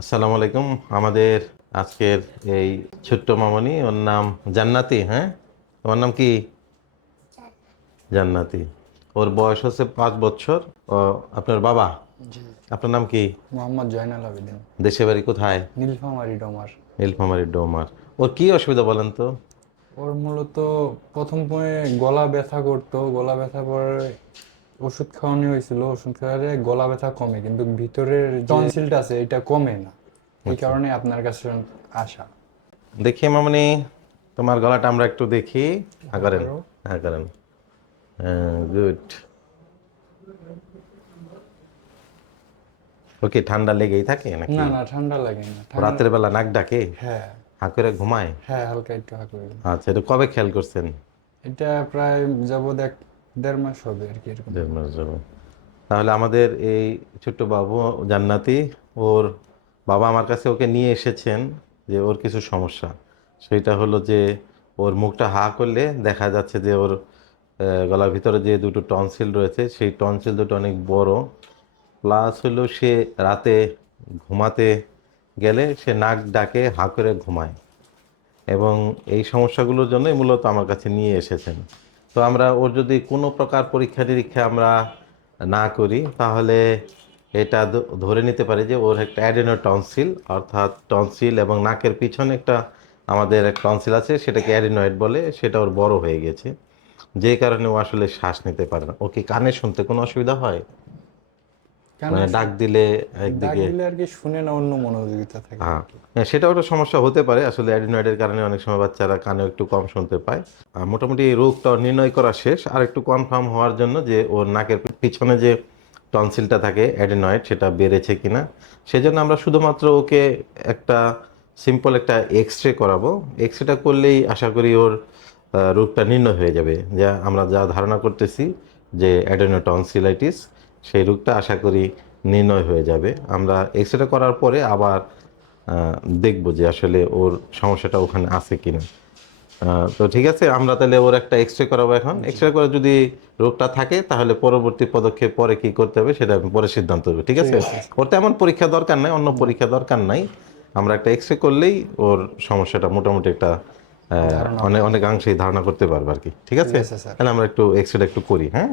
আসসালামু আলাইকুম। আমাদের আজকের এই ছোট্ট মামনি ওর নাম জান্নাতি হ্যাঁ? তোমার নাম কি? জান্নাতি। ওর বয়স হচ্ছে পাঁচ বছর। ও আপনার বাবা? আপনার নাম কি? মোহাম্মদ জয়নাল আবেদিন। দেশে বাড়ি কোথায়? নীলফামারি ডোমার। নীলফামারি ডোমার। ওর কি অসুবিধা বলেন তো? ওর মূলত প্রথম পরে গলা ব্যথা করতো। গলা ব্যথা পরে ওষুধ খাওয়ানো হয়েছিল ওষুধ খাওয়ালে গলা ব্যথা কমে কিন্তু ভিতরের টনসিলটা আছে এটা কমে না। এই কারণে আপনার কাছে আসা। দেখি মামনি তোমার গলাটা আমরা একটু দেখি। হ্যাঁ করেন। হ্যাঁ করেন। হ্যাঁ গুড ওকে ঠান্ডা লেগেই থাকে নাকি? না না ঠান্ডা লাগে না। রাতের বেলা নাক ডাকে? হ্যাঁ। হাঁ করে ঘুমায়? হ্যাঁ হালকা একটু হাঁকু আচ্ছা এটা কবে খেয়াল করছেন? এটা প্রায় যাবৎ এক দেড় মাস হবে আর কি দেড় মাস যাবত। তাহলে আমাদের এই ছোট্ট বাবু জান্নাতি, ওর বাবা আমার কাছে ওকে নিয়ে এসেছেন যে ওর কিছু সমস্যা। সেটা হলো যে ওর মুখটা হা করলে দেখা যাচ্ছে যে ওর গলার ভিতরে যে দুটো টনসিল রয়েছে, সেই টনসিল দুটো অনেক বড়। প্লাস হলো সে রাতে ঘুমাতে গেলে সে নাক ডাকে, হা করে ঘুমায়। এবং এই সমস্যাগুলোর জন্যই মূলত আমার কাছে নিয়ে এসেছেন। তো আমরা ওর যদি কোনো প্রকার পরীক্ষা নিরীক্ষা আমরা না করি, তাহলে এটা ধরে নিতে পারি যে ওর একটা অ্যাডেনো টনসিল অর্থাৎ টনসিল এবং নাকের পিছনে একটা আমাদের এক টনসিল আছে, সেটাকে অ্যাডেনয়েড বলে, সেটা ওর বড় হয়ে গেছে। যে কারণে ও আসলে শ্বাস নিতে পারে না। ও কি কানে শুনতে কোনো অসুবিধা হয়? মানে ডাক দিলে একদিকে আর কি শুনে না অন্য মনোযোগিতা থাকে। হ্যাঁ। হ্যাঁ, সেটাও একটা সমস্যা হতে পারে। আসলে অ্যাডিনয়েডের কারণে অনেক সময় বাচ্চারা কানে একটু কম শুনতে পায়। মোটামুটি এই রোগটা নির্ণয় করা শেষ। আর একটু কনফার্ম হওয়ার জন্য যে ওর নাকের পিছনে যে টনসিলটা থাকে অ্যাডিনয়েড সেটা বেড়েছে কিনা। সেজন্য আমরা শুধুমাত্র ওকে একটা সিম্পল একটা এক্স রে করাবো। এক্স রেটা করলেই আশা করি ওর রোগটা নির্ণয় হয়ে যাবে। যা আমরা যা ধারণা করতেছি যে অ্যাডেনোটনসিলাইটিস সেই রোগটা আশা করি নির্ণয় হয়ে যাবে। আমরা এক্স রে করার পরে আবার দেখব যে আসলে ওর সমস্যাটা ওখানে আছে কিনা। আহ, তো ঠিক আছে আমরা তাহলে ওর একটা এক্স রে করাবো এখন। এক্স রে করে যদি রোগটা থাকে তাহলে পরবর্তী পদক্ষেপ পরে কি করতে হবে সেটা আমি পরে সিদ্ধান্ত নেব ঠিক আছে? ওর তেমন পরীক্ষা দরকার নাই অন্য পরীক্ষা দরকার নাই। আমরা একটা এক্স রে করলেই ওর সমস্যাটা মোটামুটি একটা আহ, অনেক অনেকাংশেই ধারণা করতে পারব আর কি ঠিক আছে? আছে, তাহলে আমরা একটু এক্স রে একটু করি হ্যাঁ?